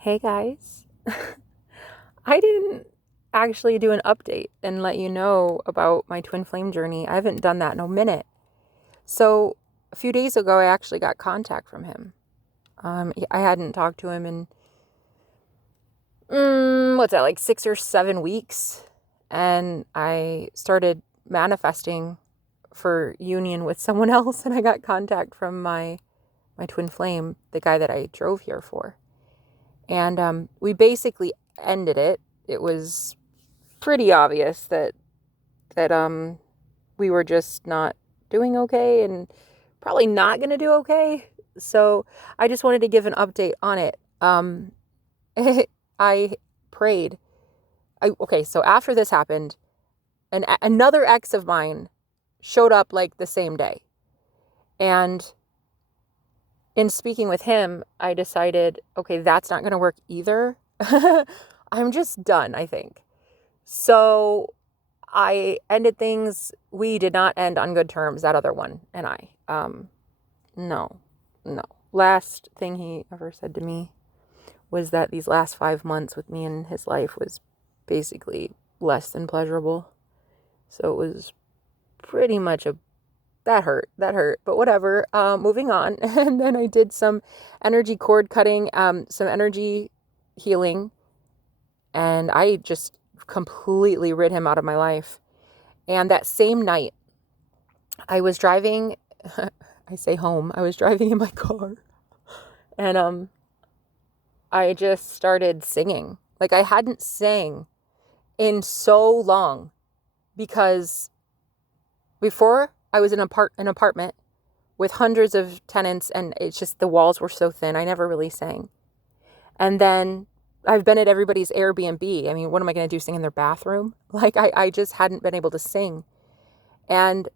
Hey guys, I didn't actually do an update and let you know about my twin flame journey. I haven't done that in a minute. So a few days ago, I actually got contact from him. I hadn't talked to him in, what's that, like 6 or 7 weeks. And I started manifesting for union with someone else. And I got contact from my twin flame, the guy that I drove here for. And we basically ended it. It was pretty obvious that we were just not doing okay and probably not going to do okay. So I just wanted to give an update on it. I prayed. Okay, so after this happened, another ex of mine showed up like the same day. And in speaking with him, I decided, okay, that's not going to work either. I'm just done, I think. So I ended things. We did not end on good terms, that other one and I. No, no. Last thing he ever said to me was that these last 5 months with me in his life was basically less than pleasurable. So it was pretty much that hurt, but whatever. Moving on. And then I did some energy cord cutting, some energy healing, and I just completely rid him out of my life. And that same night, I was driving, I say home, I was driving in my car, and I just started singing. Like I hadn't sang in so long, because before I was in an apartment with hundreds of tenants, and it's just the walls were so thin, I never really sang. And then I've been at everybody's Airbnb. I mean, what am I going to do, sing in their bathroom? Like I just hadn't been able to sing. And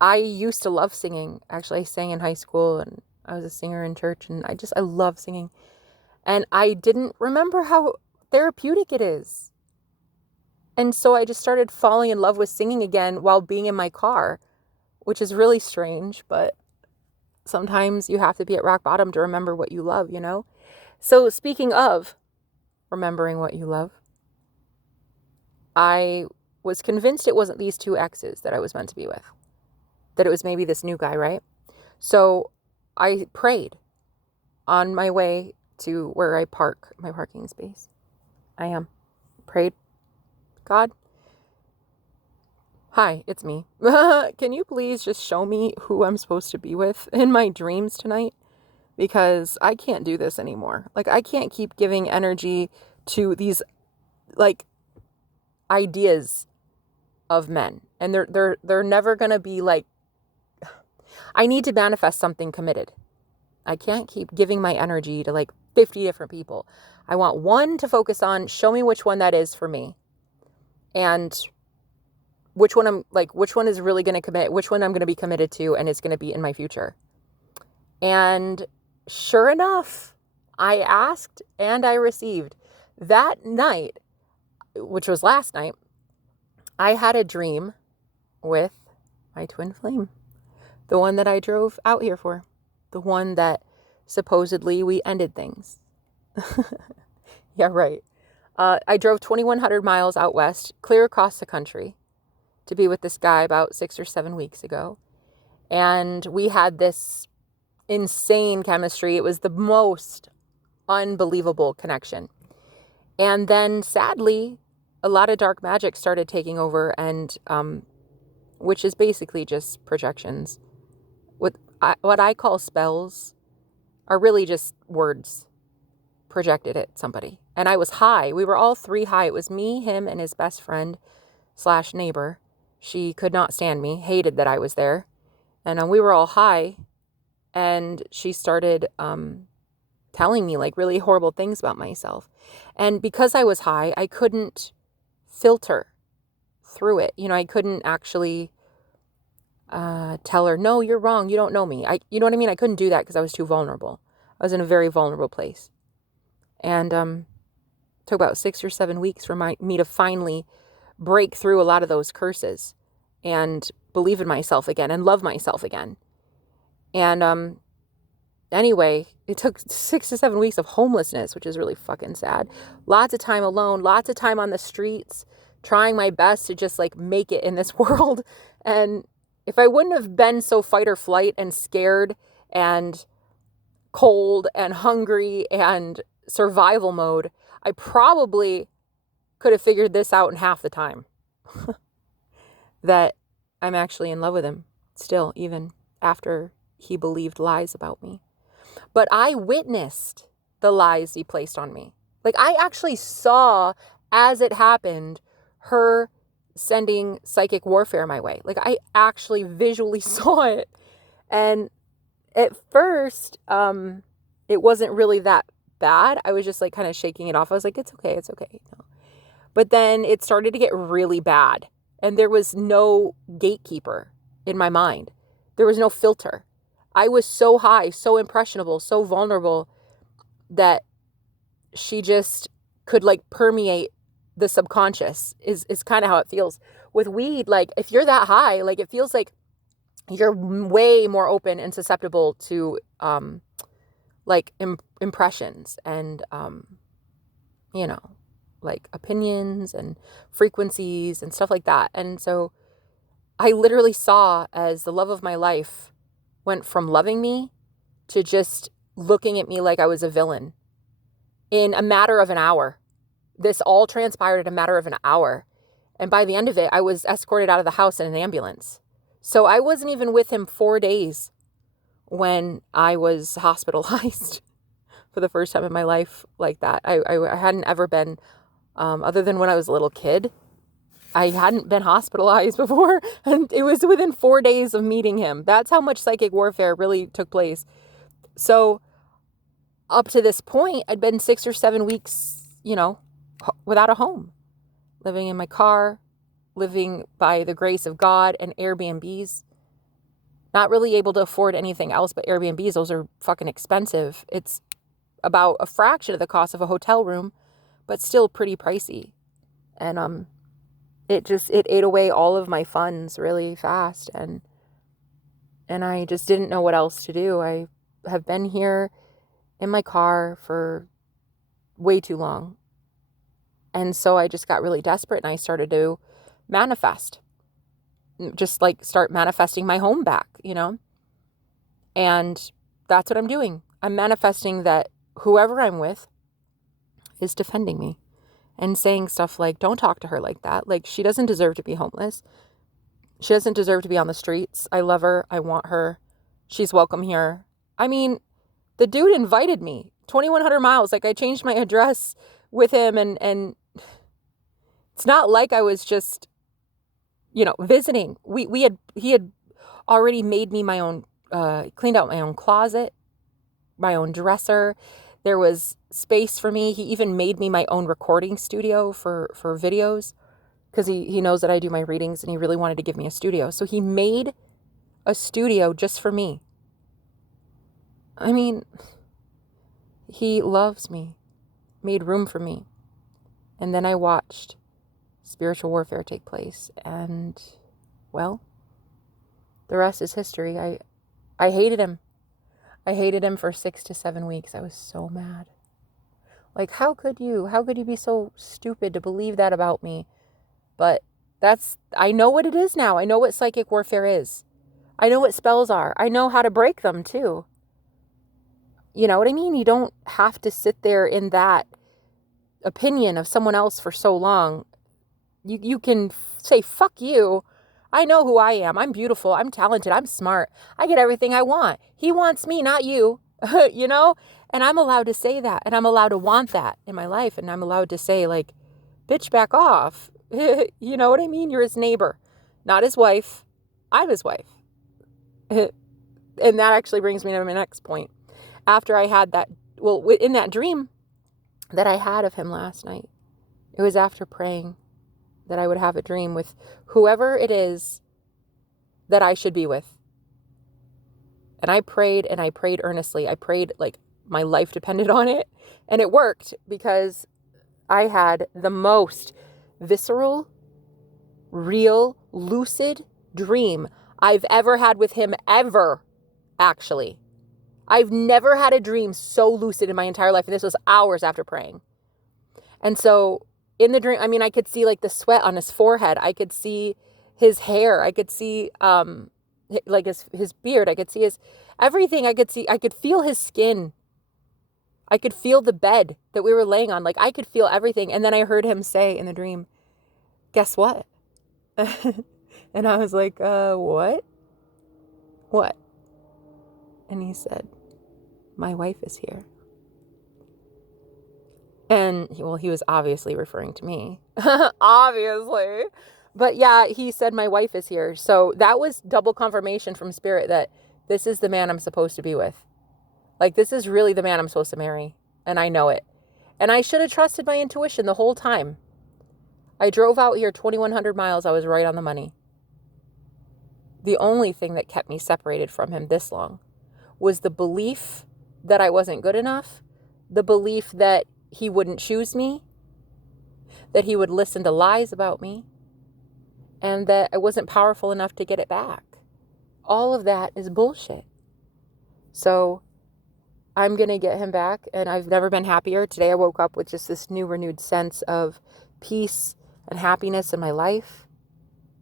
I used to love singing. Actually, I sang in high school and I was a singer in church, and I love singing. And I didn't remember how therapeutic it is. And so I just started falling in love with singing again while being in my car, which is really strange, but sometimes you have to be at rock bottom to remember what you love, you know? So speaking of remembering what you love, I was convinced it wasn't these two exes that I was meant to be with, that it was maybe this new guy, right? So I prayed on my way to where I park my parking space. I prayed, God, hi, it's me. Can you please just show me who I'm supposed to be with in my dreams tonight? Because I can't do this anymore. Like, I can't keep giving energy to these, like, ideas of men. And they're never going to be like, I need to manifest something committed. I can't keep giving my energy to like 50 different people. I want one to focus on, show me which one that is for me. And which one is really going to commit, which one I'm going to be committed to, and it's going to be in my future. And sure enough, I asked and I received. That night, which was last night, I had a dream with my twin flame, the one that I drove out here for, the one that supposedly we ended things. Yeah, right. I drove 2,100 miles out west, clear across the country, to be with this guy about 6 or 7 weeks ago. And we had this insane chemistry. It was the most unbelievable connection. And then sadly, a lot of dark magic started taking over, and which is basically just projections. What I call spells are really just words projected at somebody. And I was high. We were all three high. It was me, him, and his best friend / neighbor. She could not stand me, hated that I was there. And we were all high. And she started telling me like really horrible things about myself. And because I was high, I couldn't filter through it. You know, I couldn't actually tell her, no, you're wrong. You don't know me. You know what I mean? I couldn't do that because I was too vulnerable. I was in a very vulnerable place. And it took about 6 or 7 weeks for me to finally break through a lot of those curses and believe in myself again and love myself again. And anyway, it took 6 to 7 weeks of homelessness, which is really fucking sad. Lots of time alone, lots of time on the streets, trying my best to just like make it in this world. And if I wouldn't have been so fight or flight and scared and cold and hungry and survival mode, I probably could have figured this out in half the time. That I'm actually in love with him still, even after he believed lies about me. But I witnessed the lies he placed on me. Like, I actually saw, as it happened, her sending psychic warfare my way. Like, I actually visually saw it. And at first, it wasn't really that bad. I was just like kind of shaking it off. I was like, it's okay, it's okay. No. But then it started to get really bad. And there was no gatekeeper in my mind. There was no filter. I was so high, so impressionable, so vulnerable that she just could like permeate the subconscious is kind of how it feels. With weed, like if you're that high, like it feels like you're way more open and susceptible to like impressions and you know, like opinions and frequencies and stuff like that. And so I literally saw as the love of my life went from loving me to just looking at me like I was a villain in a matter of an hour. This all transpired in a matter of an hour. And by the end of it, I was escorted out of the house in an ambulance. So I wasn't even with him 4 days when I was hospitalized for the first time in my life like that. I hadn't ever been, other than when I was a little kid, I hadn't been hospitalized before, and it was within 4 days of meeting him. That's how much psychic warfare really took place. So up to this point, I'd been 6 or 7 weeks, you know, without a home, living in my car, living by the grace of God and Airbnbs, not really able to afford anything else but Airbnbs. Those are fucking expensive. It's about a fraction of the cost of a hotel room, but still pretty pricey. And it ate away all of my funds really fast. And I just didn't know what else to do. I have been here in my car for way too long. And so I just got really desperate and I started to manifest, just like start manifesting my home back, you know? And that's what I'm doing. I'm manifesting that whoever I'm with is defending me and saying stuff like, don't talk to her like that. Like, she doesn't deserve to be homeless. She doesn't deserve to be on the streets. I love her. I want her. She's welcome here. I mean, the dude invited me 2,100 miles. Like, I changed my address with him and it's not like I was just, you know, visiting. He had already made me my own, cleaned out my own closet, my own dresser. There was space for me. He even made me my own recording studio for videos because he knows that I do my readings and he really wanted to give me a studio. So he made a studio just for me. I mean, he loves me, made room for me. And then I watched spiritual warfare take place. And, well, the rest is history. I hated him. I hated him for 6 to 7 weeks. I was so mad. Like, how could you be so stupid to believe that about me? But I know what it is now. I know what psychic warfare is. I know what spells are. I know how to break them too. You know what I mean? You don't have to sit there in that opinion of someone else for so long. You can say, fuck you. I know who I am. I'm beautiful. I'm talented. I'm smart. I get everything I want. He wants me, not you. You know? And I'm allowed to say that. And I'm allowed to want that in my life. And I'm allowed to say, like, bitch, back off. You know what I mean? You're his neighbor, not his wife. I'm his wife. And that actually brings me to my next point. After I had that, well, in that dream that I had of him last night, it was after praying that I would have a dream with whoever it is that I should be with. And I prayed earnestly. I prayed like my life depended on it. And it worked because I had the most visceral, real, lucid dream I've ever had with him ever, actually. I've never had a dream so lucid in my entire life. And this was hours after praying. And so in the dream, I mean, I could see like the sweat on his forehead. I could see his hair. I could see like his beard. I could see his everything. I could feel his skin. I could feel the bed that we were laying on. Like I could feel everything. And then I heard him say in the dream, guess what? And I was like, what? What? And he said, my wife is here. And he was obviously referring to me. Obviously. But yeah, he said, my wife is here. So that was double confirmation from Spirit that this is the man I'm supposed to be with. Like, this is really the man I'm supposed to marry. And I know it. And I should have trusted my intuition the whole time. I drove out here 2,100 miles. I was right on the money. The only thing that kept me separated from him this long was the belief that I wasn't good enough, the belief that he wouldn't choose me, that he would listen to lies about me, and that I wasn't powerful enough to get it back. All of that is bullshit. So I'm going to get him back, and I've never been happier. Today I woke up with just this new renewed sense of peace and happiness in my life.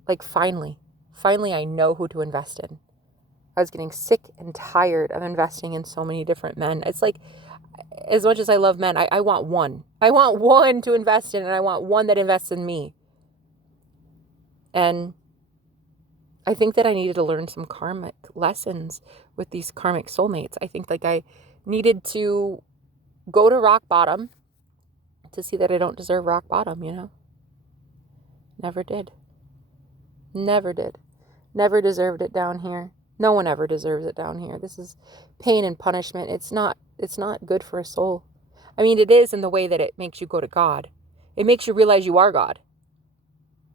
Like finally I know who to invest in. I was getting sick and tired of investing in so many different men. It's like, as much as I love men, I want one. I want one to invest in, and I want one that invests in me. And I think that I needed to learn some karmic lessons with these karmic soulmates. I think like I needed to go to rock bottom to see that I don't deserve rock bottom, you know? Never did. Never did. Never deserved it down here. No one ever deserves it down here. This is pain and punishment. It's not good for a soul. I mean, it is in the way that it makes you go to God. It makes you realize you are God.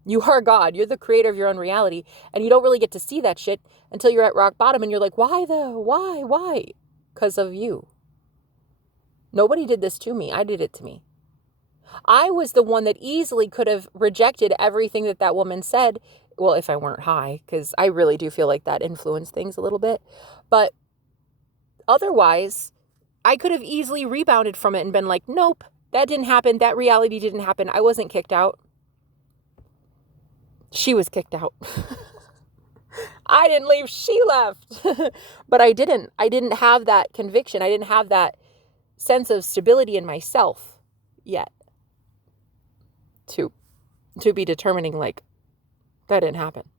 You are God. You're the creator of your own reality. And you don't really get to see that shit until you're at rock bottom and you're like, why though? Why? Because of you. Nobody did this to me. I did it to me. I was the one that easily could have rejected everything that woman said. Well, if I weren't high, because I really do feel like that influenced things a little bit. But otherwise, I could have easily rebounded from it and been like, nope, that didn't happen. That reality didn't happen. I wasn't kicked out. She was kicked out. I didn't leave. She left. But I didn't have that conviction. I didn't have that sense of stability in myself yet to be determining like, that didn't happen.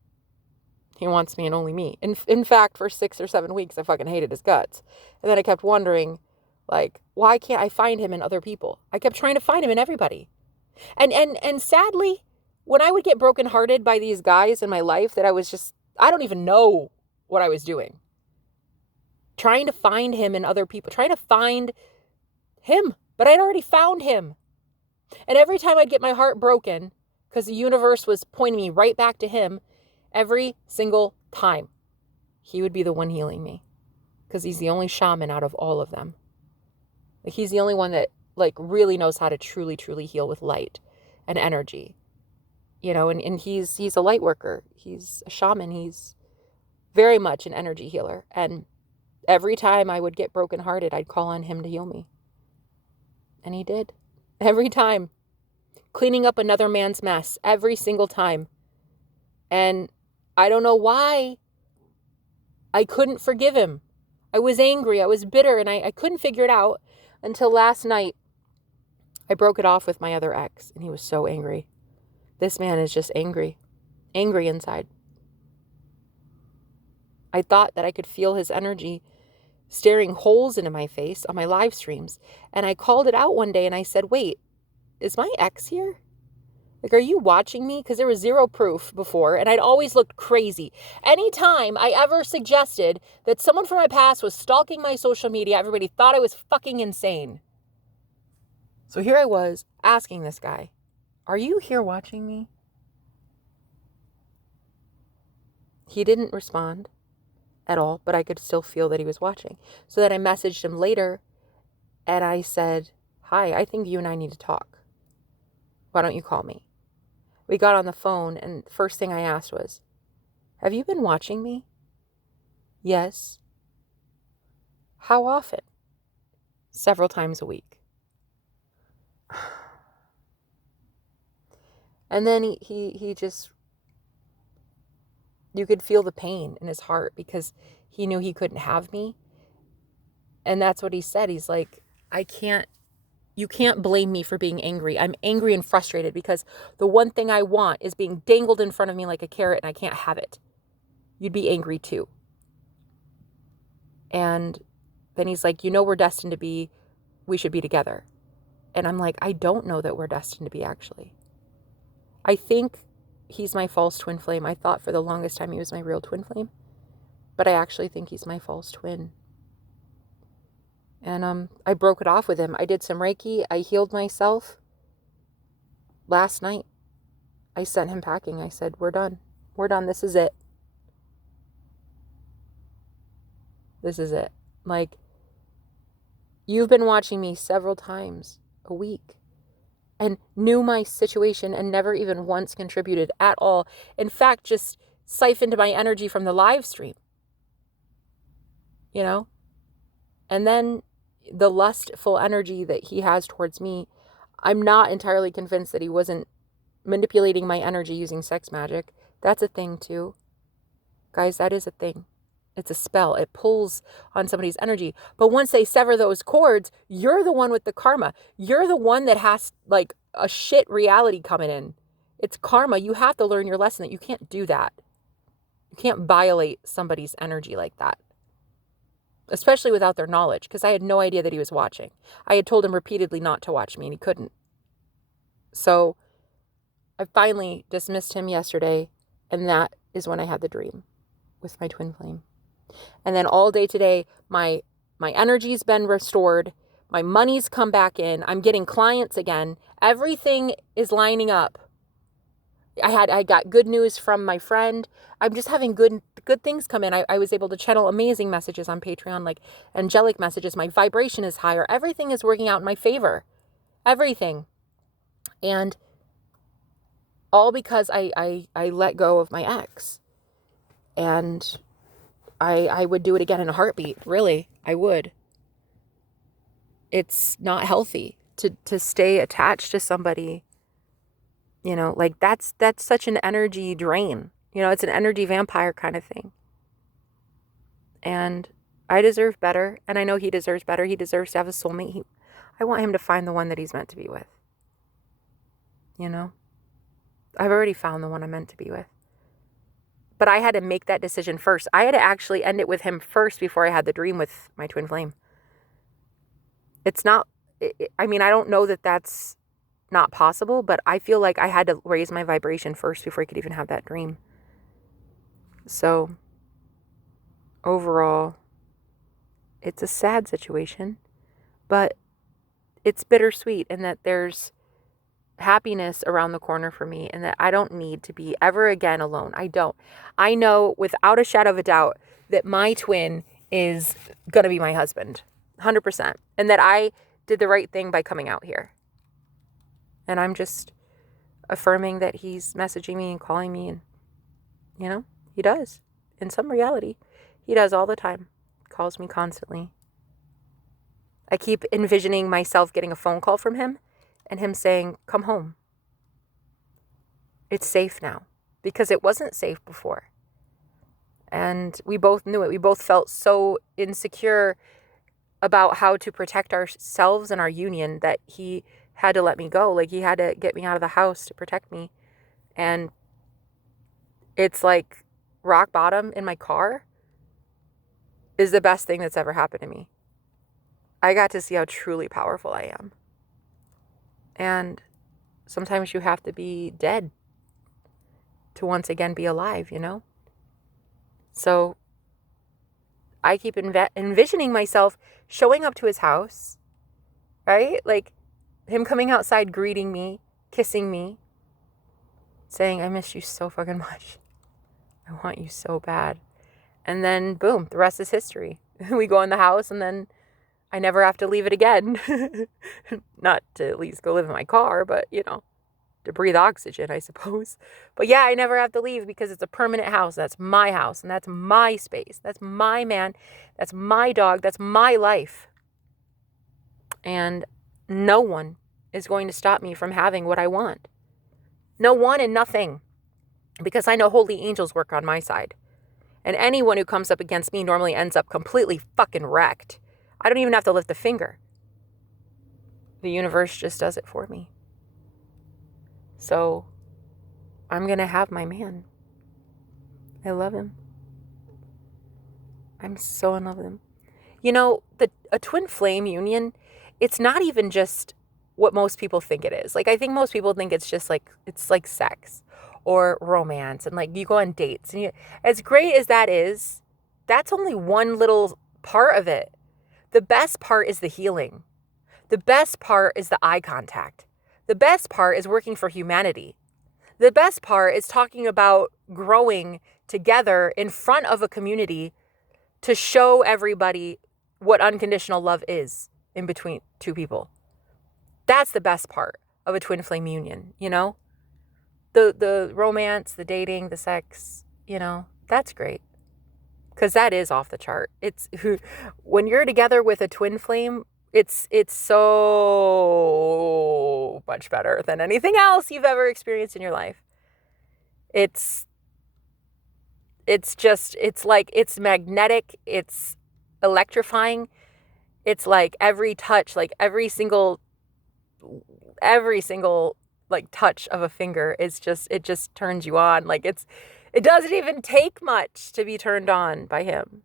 He wants me and only me. In fact, for 6 or 7 weeks, I fucking hated his guts. And then I kept wondering, like, why can't I find him in other people? I kept trying to find him in everybody. And sadly, when I would get brokenhearted by these guys in my life that I don't even know what I was doing. Trying to find him in other people. Trying to find him. But I'd already found him. And every time I'd get my heart broken, because the universe was pointing me right back to him, every single time, he would be the one healing me. Because he's the only shaman out of all of them. Like, he's the only one that like really knows how to truly, truly heal with light and energy. You know, and he's a light worker. He's a shaman. He's very much an energy healer. And every time I would get brokenhearted, I'd call on him to heal me. And he did. Every time. Cleaning up another man's mess. Every single time. And I don't know why I couldn't forgive him. I was angry. I was bitter. And I couldn't figure it out until last night. I broke it off with my other ex. And he was so angry. This man is just angry. Angry inside. I thought that I could feel his energy staring holes into my face on my live streams. And I called it out one day and I said, wait, is my ex here? Like, are you watching me? Because there was zero proof before and I'd always looked crazy. Anytime I ever suggested that someone from my past was stalking my social media, everybody thought I was fucking insane. So here I was asking this guy, are you here watching me? He didn't respond at all, but I could still feel that he was watching. So then I messaged him later and I said, hi, I think you and I need to talk. Why don't you call me? We got on the phone and the first thing I asked was, have you been watching me? Yes. How often? Several times a week. And then he just, you could feel the pain in his heart because he knew he couldn't have me. And that's what he said. He's like, you can't blame me for being angry. I'm angry and frustrated because the one thing I want is being dangled in front of me like a carrot and I can't have it. You'd be angry too. And then he's like, we're destined to be, we should be together. And I'm like, I don't know that we're destined to be, actually. I think he's my false twin flame. I thought for the longest time he was my real twin flame, but I actually think he's my false twin. And I broke it off with him. I did some Reiki. I healed myself. Last night, I sent him packing. I said, we're done. We're done. This is it. This is it. Like, you've been watching me several times a week and knew my situation and never even once contributed at all. In fact, just siphoned my energy from the live stream. And then the lustful energy that he has towards me, I'm not entirely convinced that he wasn't manipulating my energy using sex magic. That's a thing too. Guys, that is a thing. It's a spell. It pulls on somebody's energy. But once they sever those cords, you're the one with the karma. You're the one that has like a shit reality coming in. It's karma. You have to learn your lesson that you can't do that. You can't violate somebody's energy like that. Especially without their knowledge, because I had no idea that he was watching. I had told him repeatedly not to watch me, and he couldn't. So I finally dismissed him yesterday, and that is when I had the dream with my twin flame. And then all day today, my energy's been restored. My money's come back in. I'm getting clients again. Everything is lining up. I got good news from my friend. I'm just having good things come in. I was able to channel amazing messages on Patreon, like angelic messages. My vibration is higher. Everything is working out in my favor. Everything. And all because I let go of my ex. And I would do it again in a heartbeat. Really, I would. It's not healthy to stay attached to somebody. Like that's such an energy drain. It's an energy vampire kind of thing. And I deserve better. And I know he deserves better. He deserves to have a soulmate. I want him to find the one that he's meant to be with. I've already found the one I'm meant to be with. But I had to make that decision first. I had to actually end it with him first before I had the dream with my twin flame. It's not, I don't know that that's not possible, but I feel like I had to raise my vibration first before I could even have that dream. So overall, it's a sad situation, but it's bittersweet in that there's happiness around the corner for me and that I don't need to be ever again alone. I don't. I know without a shadow of a doubt that my twin is going to be my husband, 100%, and that I did the right thing by coming out here. And I'm just affirming that he's messaging me and calling me and, he does. In some reality, he does all the time. Calls me constantly. I keep envisioning myself getting a phone call from him and him saying, come home. It's safe now. Because it wasn't safe before. And we both knew it. We both felt so insecure about how to protect ourselves and our union that he had to let me go. Like, he had to get me out of the house to protect me. And it's like rock bottom in my car is the best thing that's ever happened to me. I got to see how truly powerful I am. And sometimes you have to be dead to once again be alive, So I keep envisioning myself showing up to his house, right? Like him coming outside, greeting me, kissing me, saying, I miss you so fucking much. I want you so bad. And then boom, the rest is history. We go in the house and then I never have to leave it again. Not to at least go live in my car, but to breathe oxygen, I suppose. But yeah, I never have to leave because it's a permanent house. That's my house and that's my space. That's my man. That's my dog. That's my life. And no one is going to stop me from having what I want. No one and nothing. Because I know holy angels work on my side. And anyone who comes up against me normally ends up completely fucking wrecked. I don't even have to lift a finger. The universe just does it for me. So I'm going to have my man. I love him. I'm so in love with him. You know, a twin flame union, it's not even just what most people think it is. Like, I think most people think it's just like, it's like sex or romance and like you go on dates. And as great as that is, that's only one little part of it. The best part is the healing. The best part is the eye contact. The best part is working for humanity. The best part is talking about growing together in front of a community to show everybody what unconditional love is in between two people. That's the best part of a twin flame union, you know? The romance, the dating, the sex, you know, that's great. Because that is off the chart. It's when you're together with a twin flame, it's so much better than anything else you've ever experienced in your life. It's like, it's magnetic, it's electrifying. It's like every touch, like every single like touch of a finger is just, it just turns you on. Like it doesn't even take much to be turned on by him.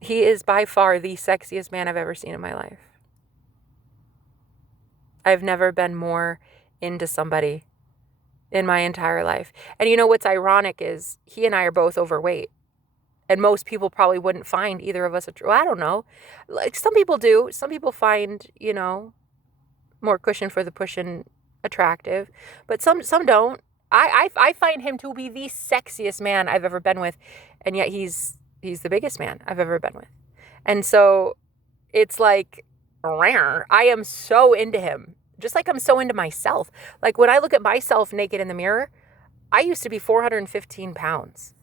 He is by far the sexiest man I've ever seen in my life. I've never been more into somebody in my entire life. And you know what's ironic is he and I are both overweight. And most people probably wouldn't find either of us I don't know. Like some people do. Some people find, you know, more cushion for the pushing attractive. But some don't. I find him to be the sexiest man I've ever been with. And yet he's the biggest man I've ever been with. And so it's like rare. I am so into him. Just like I'm so into myself. Like when I look at myself naked in the mirror, I used to be 415 pounds,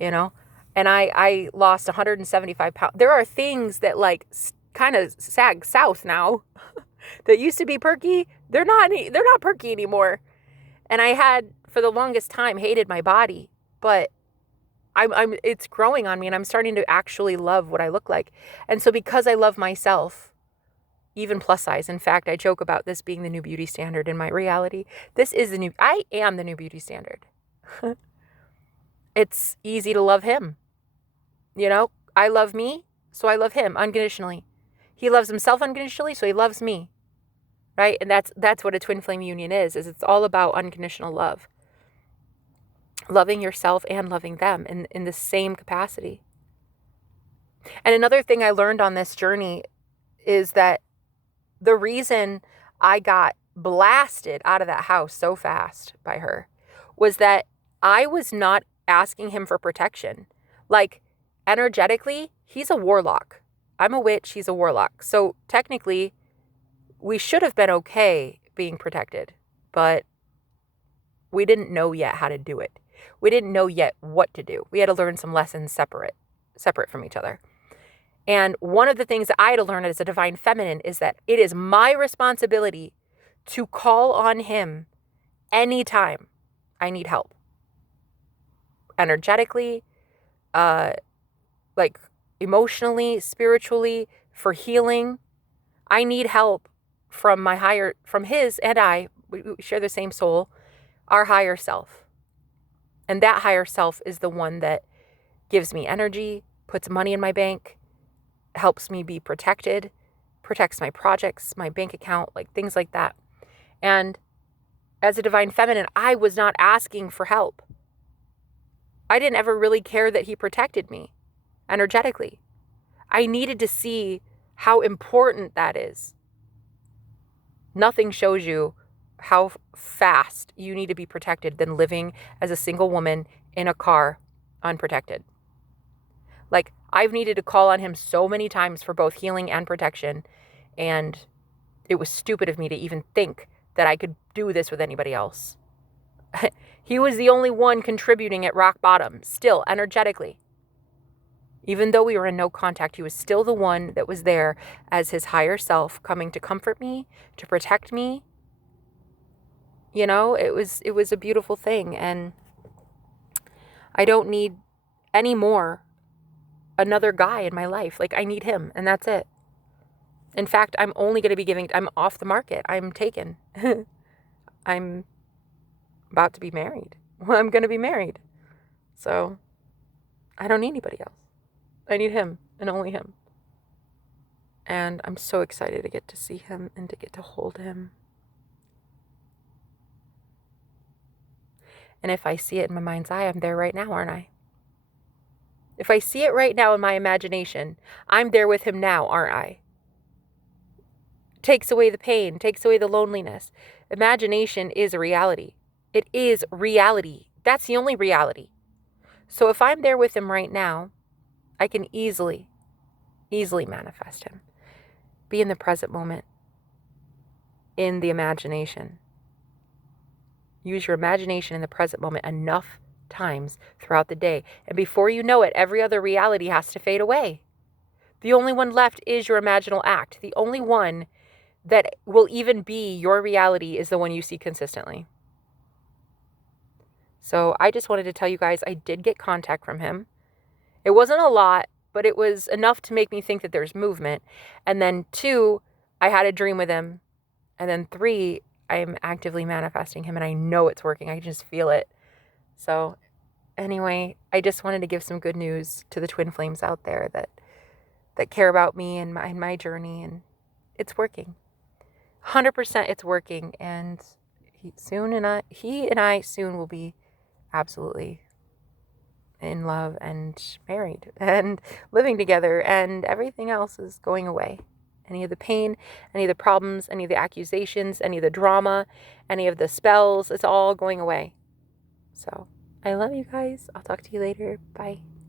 you know, and I lost 175 pounds. There are things that like kind of sag south now that used to be perky. They're not perky anymore. And I had for the longest time hated my body, but it's growing on me and I'm starting to actually love what I look like. And so because I love myself, even plus size. In fact, I joke about this being the new beauty standard in my reality. I am the new beauty standard. It's easy to love him. You know, I love me, so I love him unconditionally. He loves himself unconditionally, so he loves me. Right? And that's what a twin flame union is it's all about unconditional love. Loving yourself and loving them in the same capacity. And another thing I learned on this journey is that the reason I got blasted out of that house so fast by her was that I was not asking him for protection. Like, energetically, he's a warlock. I'm a witch, he's a warlock. So technically, we should have been okay being protected, but we didn't know yet how to do it. We didn't know yet what to do. We had to learn some lessons separate from each other. And one of the things that I had to learn as a divine feminine is that it is my responsibility to call on him anytime I need help. Energetically, like emotionally, spiritually, for healing. I need help from his and I, we share the same soul, our higher self. And that higher self is the one that gives me energy, puts money in my bank, helps me be protected, protects my projects, my bank account, like things like that. And as a divine feminine, I was not asking for help. I didn't ever really care that he protected me energetically. I needed to see how important that is. Nothing shows you how fast you need to be protected than living as a single woman in a car unprotected. Like, I've needed to call on him so many times for both healing and protection. And it was stupid of me to even think that I could do this with anybody else. He was the only one contributing at rock bottom, still energetically. Even though we were in no contact, he was still the one that was there as his higher self, coming to comfort me, to protect me. You know, it was a beautiful thing, and I don't need any more another guy in my life. Like, I need him, and that's it. In fact, I'm only going to be I'm off the market. I'm taken. I'm about to be married. Well, I'm going to be married. So I don't need anybody else. I need him and only him. And I'm so excited to get to see him and to get to hold him. And if I see it in my mind's eye, I'm there right now, aren't I? If I see it right now in my imagination, I'm there with him now, aren't I? Takes away the pain, takes away the loneliness. Imagination is a reality. It is reality. That's the only reality. So if I'm there with him right now, I can easily manifest him. Be in the present moment, in the imagination. Use your imagination in the present moment enough times throughout the day. And before you know it, every other reality has to fade away. The only one left is your imaginal act. The only one that will even be your reality is the one you see consistently. So I just wanted to tell you guys, I did get contact from him. It wasn't a lot, but it was enough to make me think that there's movement. And then 2, I had a dream with him. And then 3, I'm actively manifesting him, and I know it's working. I can just feel it. So anyway, I just wanted to give some good news to the twin flames out there that care about me and my journey, and it's working. 100% it's working, and he and I soon will be absolutely in love and married and living together, and everything else is going away. Any of the pain, any of the problems, any of the accusations, any of the drama, any of the spells, it's all going away. So I love you guys. I'll talk to you later. Bye.